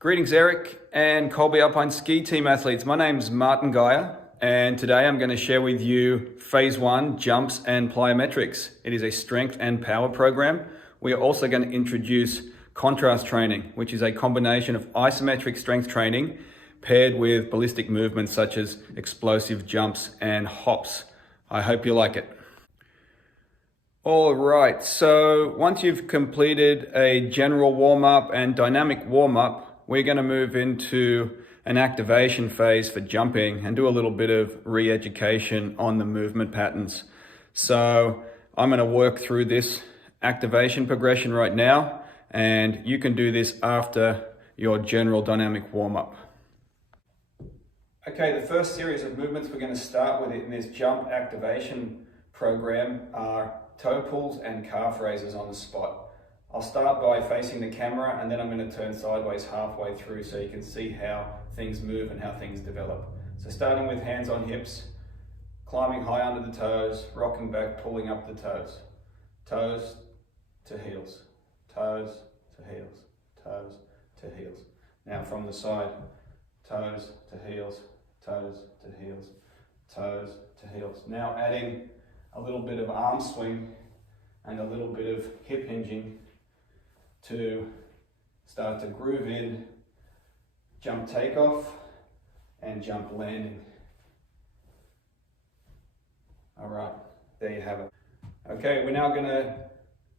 Greetings, Eric and Colby Alpine ski team athletes. My name's Martin Geyer, and today I'm going to share with you Phase 1 jumps and plyometrics. It is a strength and power program. We are also going to introduce contrast training, which is a combination of isometric strength training paired with ballistic movements such as explosive jumps and hops. I hope you like it. All right, so once you've completed a general warm-up and dynamic warm-up, we're going to move into an activation phase for jumping and do a little bit of re-education on the movement patterns. So I'm going to work through this activation progression right now, and you can do this after your general dynamic warm-up. Okay, the first series of movements we're going to start with in this jump activation program are toe pulls and calf raises on the spot. I'll start by facing the camera, and then I'm going to turn sideways halfway through so you can see how things move and how things develop. So starting with hands on hips, climbing high under the toes, rocking back, pulling up the toes. Toes to heels, toes to heels, toes to heels. Now from the side, toes to heels, toes to heels, toes to heels. Now adding a little bit of arm swing and a little bit of hip hinging to start to groove in jump takeoff and jump landing. All right, there you have it. Okay, we're now going to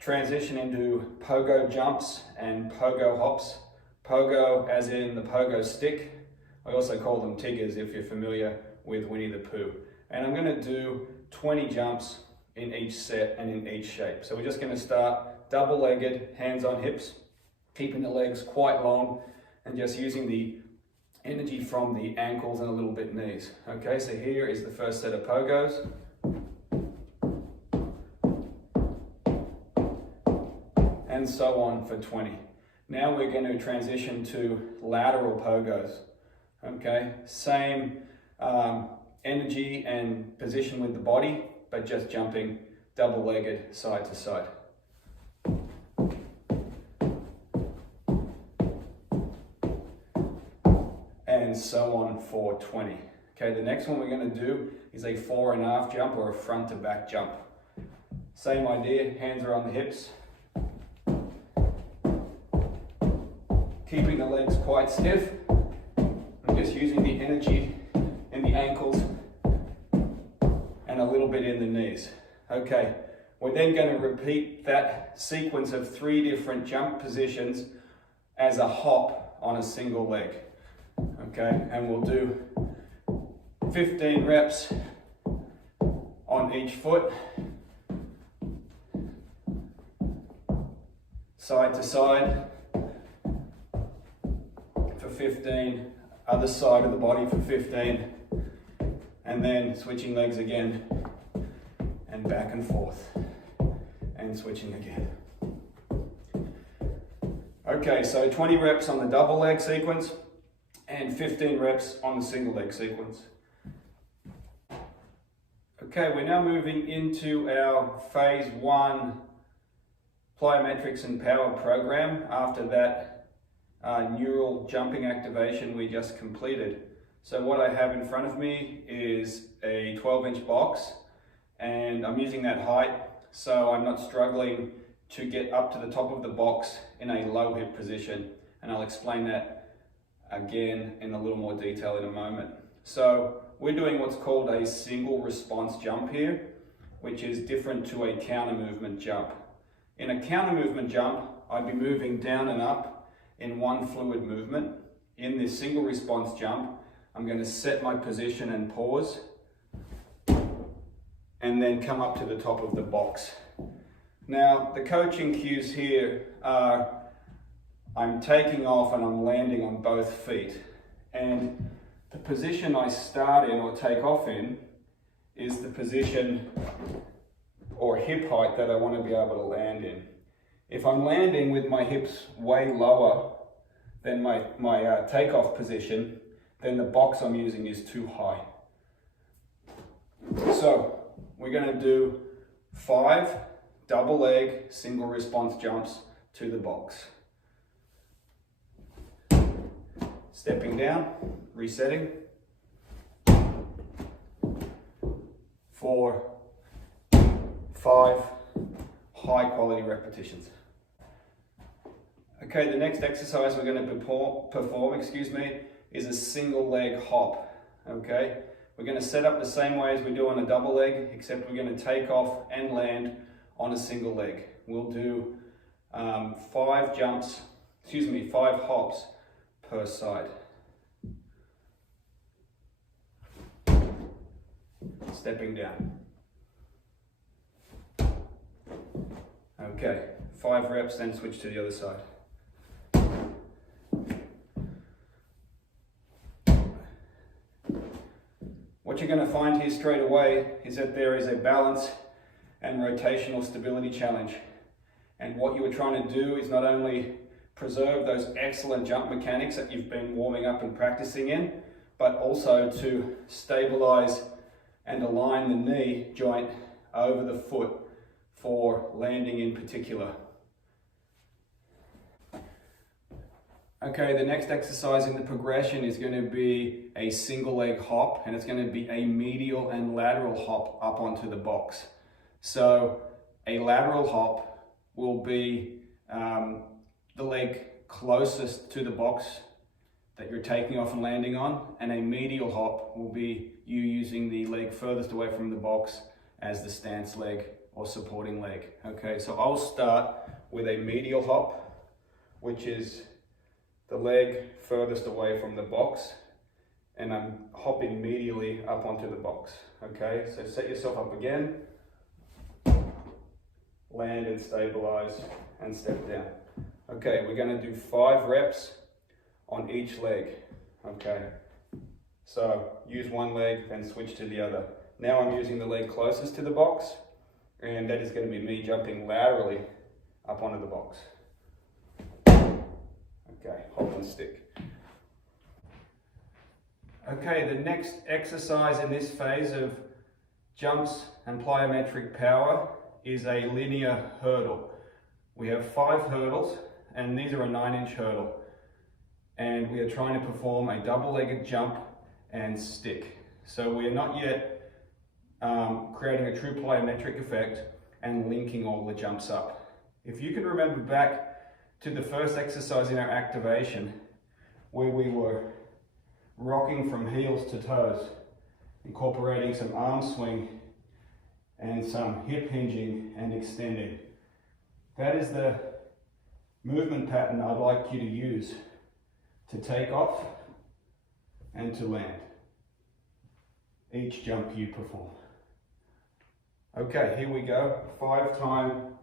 transition into pogo jumps and pogo hops. Pogo as in the pogo stick. I also call them Tiggers if you're familiar with Winnie the Pooh. And I'm going to do 20 jumps in each set and in each shape. So we're just going to start double-legged, hands on hips, keeping the legs quite long and just using the energy from the ankles and a little bit knees. Okay, so here is the first set of pogos. And so on for 20. Now we're going to transition to lateral pogos. Okay, same energy and position with the body, but just jumping double-legged side to side. And so on for 20. Okay, the next one we're going to do is a fore and aft jump or a front to back jump. Same idea, hands are on the hips. Keeping the legs quite stiff. I'm just using the energy in the ankles and a little bit in the knees. Okay, we're then going to repeat that sequence of 3 different jump positions as a hop on a single leg. Okay, and we'll do 15 reps on each foot, side to side for 15, other side of the body for 15, and then switching legs again and back and forth and switching again. Okay, so 20 reps on the double leg sequence and 15 reps on the single leg sequence. Okay, we're now moving into our Phase 1 plyometrics and power program after that neural jumping activation we just completed. So what I have in front of me is a 12-inch box, and I'm using that height so I'm not struggling to get up to the top of the box in a low hip position, and I'll explain that again in a little more detail in a moment. So we're doing what's called a single response jump here, which is different to a counter movement jump. In a counter movement jump, I'd be moving down and up in one fluid movement. In this single response jump, I'm going to set my position and pause, and then come up to the top of the box. Now, the coaching cues here are I'm taking off and I'm landing on both feet. And the position I start in or take off in is the position or hip height that I want to be able to land in. If I'm landing with my hips way lower than my takeoff position, then the box I'm using is too high. So we're going to do 5 double leg single response jumps to the box. stepping down, resetting. 4, 5 high quality repetitions. Okay, the next exercise we're going to perform, is a single leg hop. Okay, we're going to set up the same way as we do on a double leg, except we're going to take off and land on a single leg. We'll do 5 hops per side. Stepping down. Okay, 5 reps, then switch to the other side. What you're going to find here straight away is that there is a balance and rotational stability challenge. And what you are trying to do is not only preserve those excellent jump mechanics that you've been warming up and practicing in, but also to stabilize and align the knee joint over the foot for landing in particular. Okay, the next exercise in the progression is going to be a single leg hop, and it's going to be a medial and lateral hop up onto the box. So a lateral hop will be the leg closest to the box that you're taking off and landing on, and a medial hop will be you using the leg furthest away from the box as the stance leg or supporting leg. Okay, so I'll start with a medial hop, which is the leg furthest away from the box, and I'm hopping medially up onto the box. Okay, so set yourself up again, land and stabilize and step down. Okay, we're going to do 5 reps on each leg. Okay, so use one leg, then switch to the other. Now I'm using the leg closest to the box, and that is going to be me jumping laterally up onto the box. Okay, hop and stick. Okay, the next exercise in this phase of jumps and plyometric power is a linear hurdle. We have 5 hurdles, and these are a 9-inch hurdle. And we are trying to perform a double-legged jump and stick. So we are not yet creating a true plyometric effect and linking all the jumps up. If you can remember back to the first exercise in our activation, where we were rocking from heels to toes, incorporating some arm swing and some hip hinging and extending. That is the movement pattern I'd like you to use to take off and to land each jump you perform. Okay, here we go. 5-time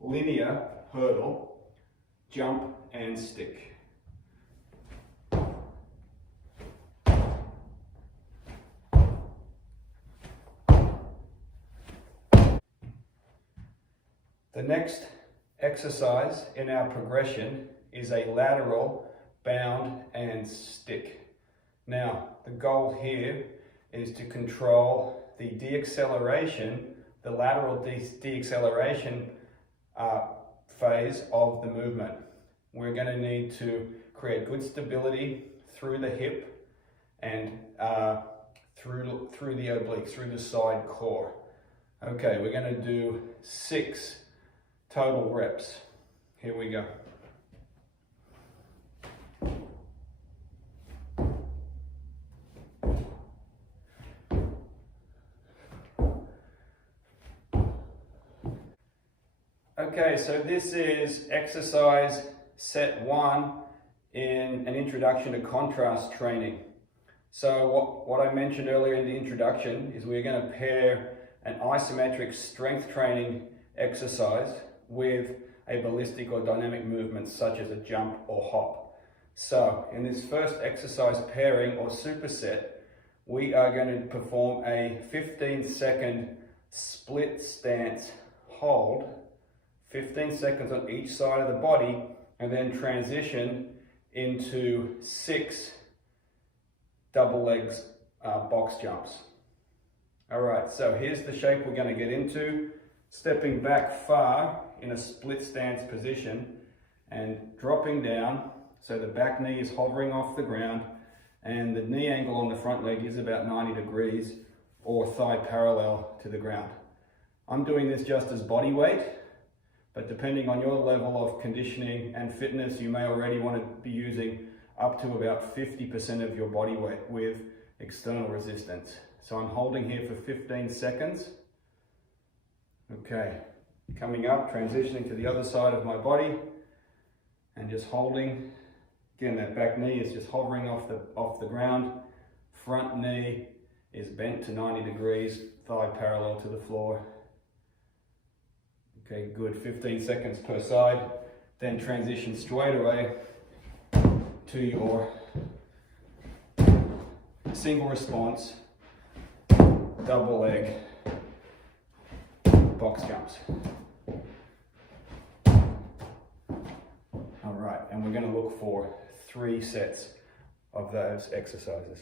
linear hurdle, jump and stick. The next exercise in our progression is a lateral bound and stick. Now, the goal here is to control the deacceleration, the lateral deacceleration phase of the movement. We're going to need to create good stability through the hip and through the obliques, through the side core. Okay, we're going to do 6 total reps. Here we go. Okay, so this is exercise set 1 in an introduction to contrast training. So what I mentioned earlier in the introduction is we're going to pair an isometric strength training exercise with a ballistic or dynamic movement such as a jump or hop. So in this first exercise pairing or superset, we are going to perform a 15-second split stance hold, 15 seconds on each side of the body, and then transition into 6 double legs box jumps. All right, so here's the shape we're going to get into. Stepping back far in a split stance position and dropping down So the back knee is hovering off the ground and the knee angle on the front leg is about 90 degrees or thigh parallel to the ground. I'm doing this just as body weight, but depending on your level of conditioning and fitness, you may already want to be using up to about 50% of your body weight with external resistance. So I'm holding here for 15 seconds. Okay, coming up, transitioning to the other side of my body and just holding. Again, that back knee is just hovering off the ground. Front knee is bent to 90 degrees, thigh parallel to the floor. Okay, good, 15 seconds per side. Then transition straight away to your single response, double leg, box jumps. All right, and we're going to look for 3 sets of those exercises.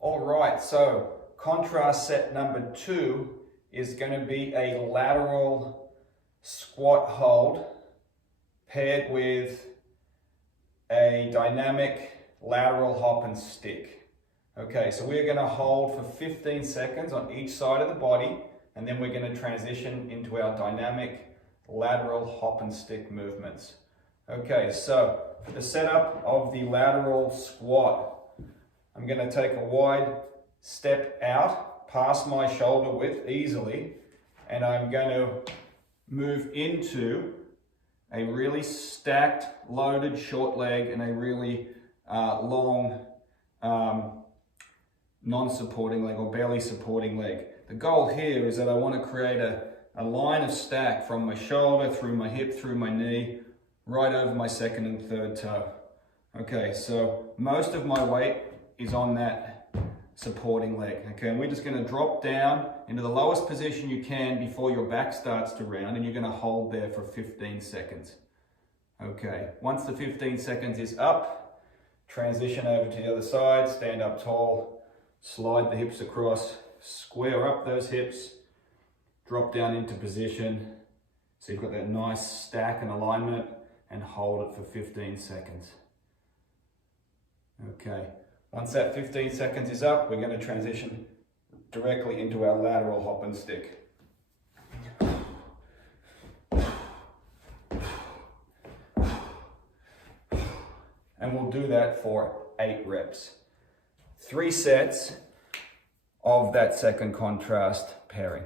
All right, so contrast set number 2 is going to be a lateral squat hold paired with a dynamic lateral hop and stick. Okay, so we're going to hold for 15 seconds on each side of the body, and then we're going to transition into our dynamic lateral hop and stick movements. Okay, so for the setup of the lateral squat, I'm going to take a wide step out past my shoulder width easily, and I'm going to move into a really stacked, loaded short leg and a really long non-supporting leg or barely supporting leg. The goal here is that I want to create a line of stack from my shoulder, through my hip, through my knee, right over my second and third toe. Okay, so most of my weight is on that supporting leg. Okay, and we're just going to drop down into the lowest position you can before your back starts to round, and you're going to hold there for 15 seconds. Okay, once the 15 seconds is up, transition over to the other side, stand up tall, slide the hips across, square up those hips, drop down into position. So you've got that nice stack and alignment, and hold it for 15 seconds. Okay, once that 15 seconds is up, we're going to transition directly into our lateral hop and stick. And we'll do that for 8 reps. 3 sets of that second contrast pairing.